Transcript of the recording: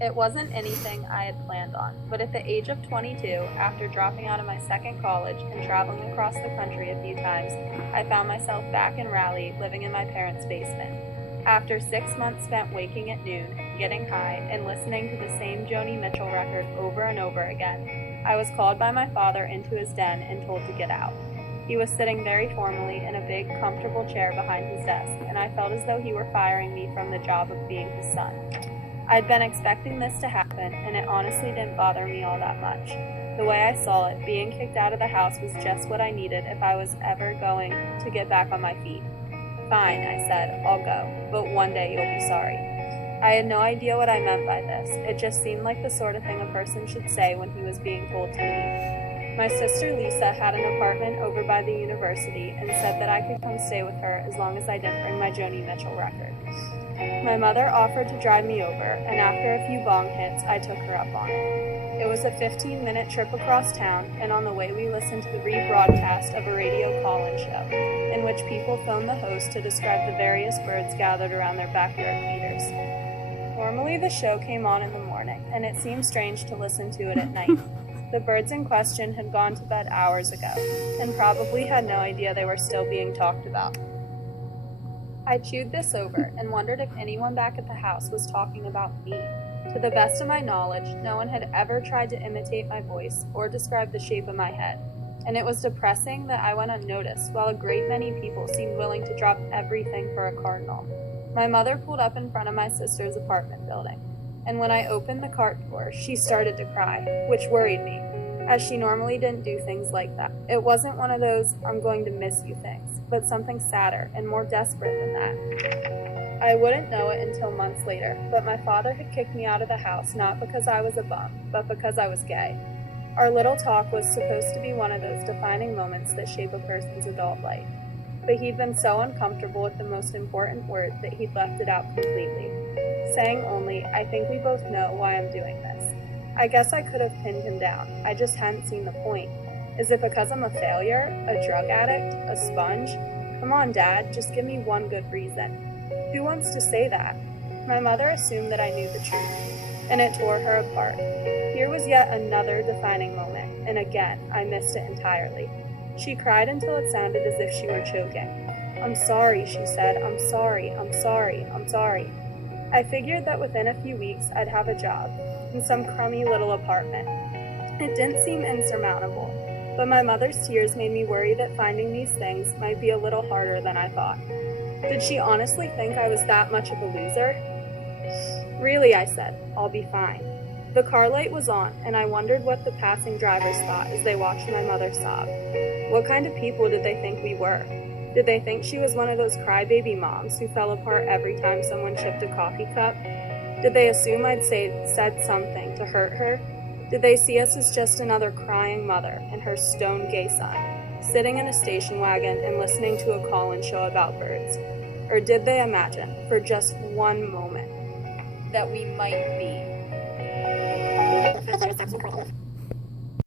It wasn't anything I had planned on, but at the age of 22, after dropping out of my second college and traveling across the country a few times, I found myself back in Raleigh, living in my parents' basement. After 6 months spent waking at noon, getting high, and listening to the same Joni Mitchell record over and over again, I was called by my father into his den and told to get out. He was sitting very formally in a big, comfortable chair behind his desk, and I felt as though he were firing me from the job of being his son. I'd been expecting this to happen, and it honestly didn't bother me all that much. The way I saw it, being kicked out of the house was just what I needed if I was ever going to get back on my feet. Fine, I said, I'll go, but one day you'll be sorry. I had no idea what I meant by this. It just seemed like the sort of thing a person should say when he was being told to leave. My sister Lisa had an apartment over by the university and said that I could come stay with her as long as I didn't bring my Joni Mitchell record. My mother offered to drive me over, and after a few bong hits, I took her up on it. It was a 15-minute trip across town, and on the way we listened to the rebroadcast of a radio call-in show, in which people phoned the host to describe the various birds gathered around their backyard feeders. Normally the show came on in the morning, and it seemed strange to listen to it at night. The birds in question had gone to bed hours ago, and probably had no idea they were still being talked about. I chewed this over and wondered if anyone back at the house was talking about me. To the best of my knowledge, no one had ever tried to imitate my voice or describe the shape of my head, and it was depressing that I went unnoticed while a great many people seemed willing to drop everything for a cardinal. My mother pulled up in front of my sister's apartment building, and when I opened the cart door, she started to cry, which worried me, as she normally didn't do things like that. It wasn't one of those "I'm going to miss you" things, but something sadder and more desperate than that. I wouldn't know it until months later, but my father had kicked me out of the house not because I was a bum, but because I was gay. Our little talk was supposed to be one of those defining moments that shape a person's adult life, but he'd been so uncomfortable with the most important word that he'd left it out completely, saying only, "I think we both know why I'm doing this." I guess I could have pinned him down. I just hadn't seen the point. Is it because I'm a failure? A drug addict? A sponge? Come on, Dad, just give me one good reason. Who wants to say that? My mother assumed that I knew the truth, and it tore her apart. Here was yet another defining moment, and again, I missed it entirely. She cried until it sounded as if she were choking. "I'm sorry," she said. "I'm sorry, I'm sorry, I'm sorry." I figured that within a few weeks I'd have a job in some crummy little apartment. It didn't seem insurmountable, but my mother's tears made me worry that finding these things might be a little harder than I thought. Did she honestly think I was that much of a loser? "Really," I said, "I'll be fine." The car light was on, and I wondered what the passing drivers thought as they watched my mother sob. What kind of people did they think we were? Did they think she was one of those crybaby moms who fell apart every time someone chipped a coffee cup? Did they assume I'd said something to hurt her? Did they see us as just another crying mother and her stone gay son, sitting in a station wagon and listening to a call-in show about birds? Or did they imagine, for just one moment, that we might be